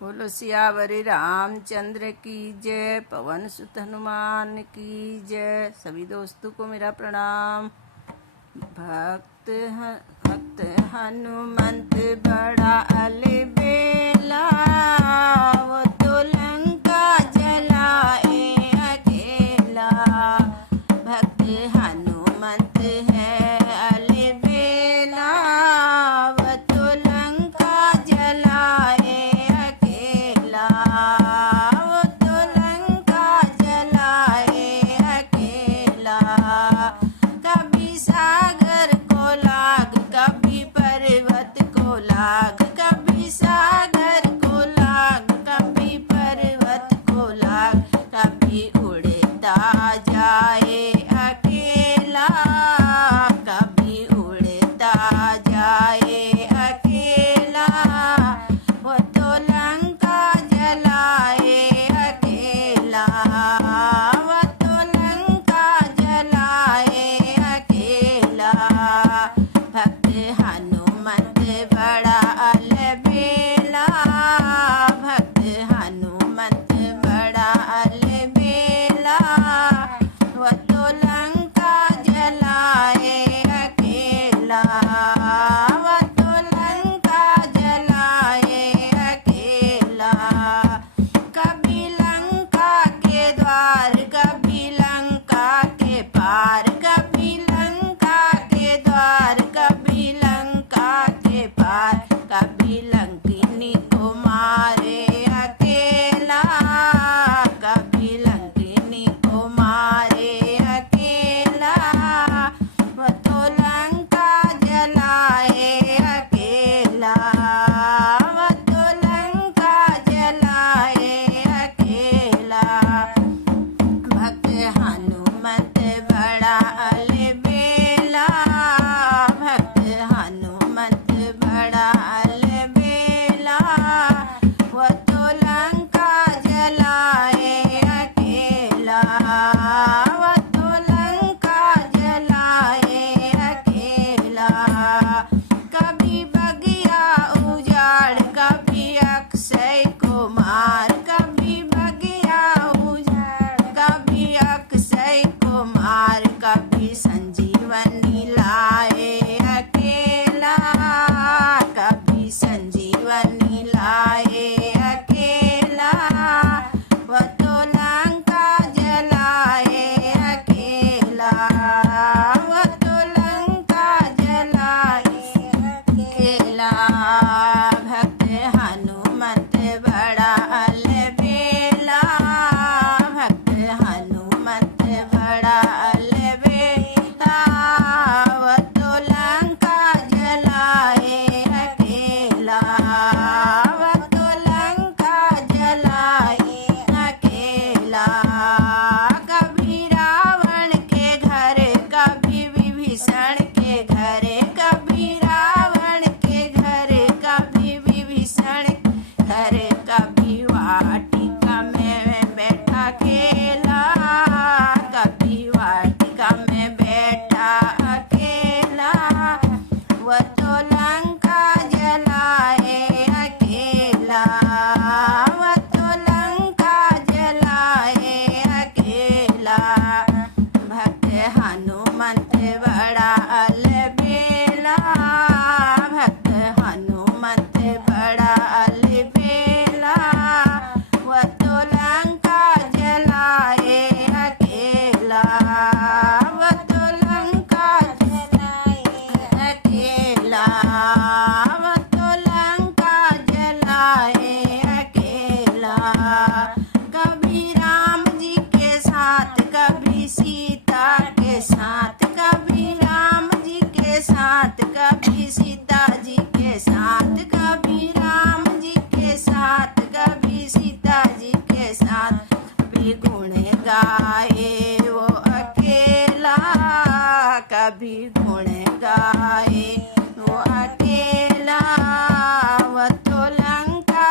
बोलो सियावरी रामचंद्र की जय, पवन सुत हनुमान की जय। सभी दोस्तों को मेरा प्रणाम। भक्त हनुमंत बड़ा अलबेला, वो तो लंका जलाए अकेला। भक्त हनुमंत है अलबेला, वो तो लंका जलाए अकेला। वो तो लंका जलाए अकेला। कभी सागर को लाग, कभी पर्वत को लाग, कभी सागर को लाग, कभी पर्वत को लाग। कभी उड़ता जाए अकेला, कभी उड़ता जाए अकेला। वो तो लंका जलाए अकेला, वो तो लंका जलाए अकेला। भक्त हनुमंत बड़ा अलबेला, भक्त हनुमंत बड़ा अलबेला। वो तो लंका जलाए अकेला, वो तो लंका जलाए अकेला। कभी लंका के द्वार, कभी लंका के पार, कभी लंका के द्वार, कभी लंका के पार। कभी लंकिनी को मारे अकेला, कभी लंकिनी को मारे अकेला। वो तो लंका जलाए अकेला, वो तो लंका जलाए अकेला। भक्त हनुमंत बड़ा अलबेला, भक्त हनुमंत बड़ा अलबेला। वो तो लंका जलाए अकेला, वो तो लंका जलाए अकेला। कभी बगिया उजाड़, कभी अक्षय कुमार, कभी बगिया उजाड़, कभी अक्षय कुमार। कभी संजीवनी लाए अकेला, कभी संजीवनी लाए अकेला। वो तो लंका जलाए अकेला, वो तो लंका जलाए अकेला। भक्त हनुमंत बड़ा अलबेला, भक्त हनुमंत बड़ा अलबेला। वो तो लंका जलाए अकेला, वो तो लंका जलाए अकेला। कभी रावण के घर, कभी विभीषण के घर, कभी रावण के घर, कभी विभीषण घर। कभी वाटिका में बैठा खेला, कभी वाटिका में बैठा अकेला। वो तो लंका जलाए अकेला, वो तो लंका जलाए अकेला। भक्त हनुमंत बड़ा अलबेला, भक्त हनुमंत बड़ा अलबेला। वो तो लंका जलाए अकेला, वो तो लंका जलाए अकेला। वो तो लंका जलाए अकेला। कभी राम जी के साथ, कभी सीता के साथ, कभी राम जी के साथ, कभी सीता जी के साथ, कभी राम जी के साथ, कभी सीता जी के साथ। कभी गुण गाए वो अकेला, कभी गुण गाए वो अकेला। वो तो लंका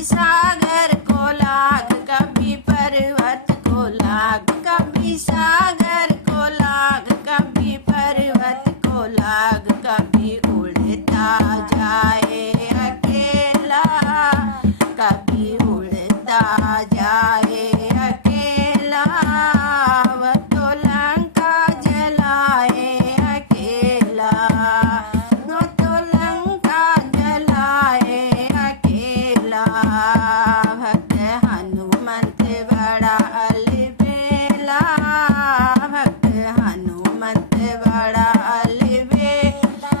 कभी सागर को लाग, कभी पर्वत को लाग, कभी सागर को लाग, कभी पर्वत को लाग, कभी उड़ता जाए अकेला, कभी उड़ता जाए अकेला, वह तो लंका जलाए अकेला, वह तो लंका जलाए अकेला। भक्त हनुमंत बड़ा अलबेला, भक्त हनुमंत बड़ा अलबेला,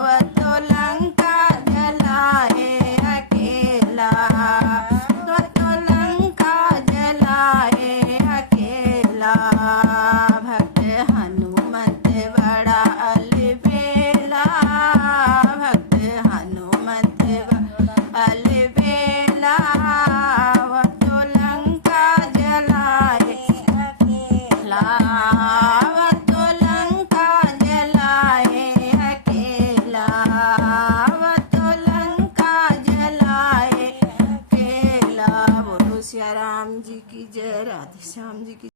वह तो लंका जलाए अकेला, वह तो लंका जलाए अकेला। भक्त हनुमंत बड़ा अलबेला, भक्त हनुमंत बड़ा अलबेला, वह तो लंका जलाए अकेला, वह तो लंका जलाए अकेला, वह तो लंका जलाए अकेला। बोलो सिया राम जी की जय, राधे श्याम जी की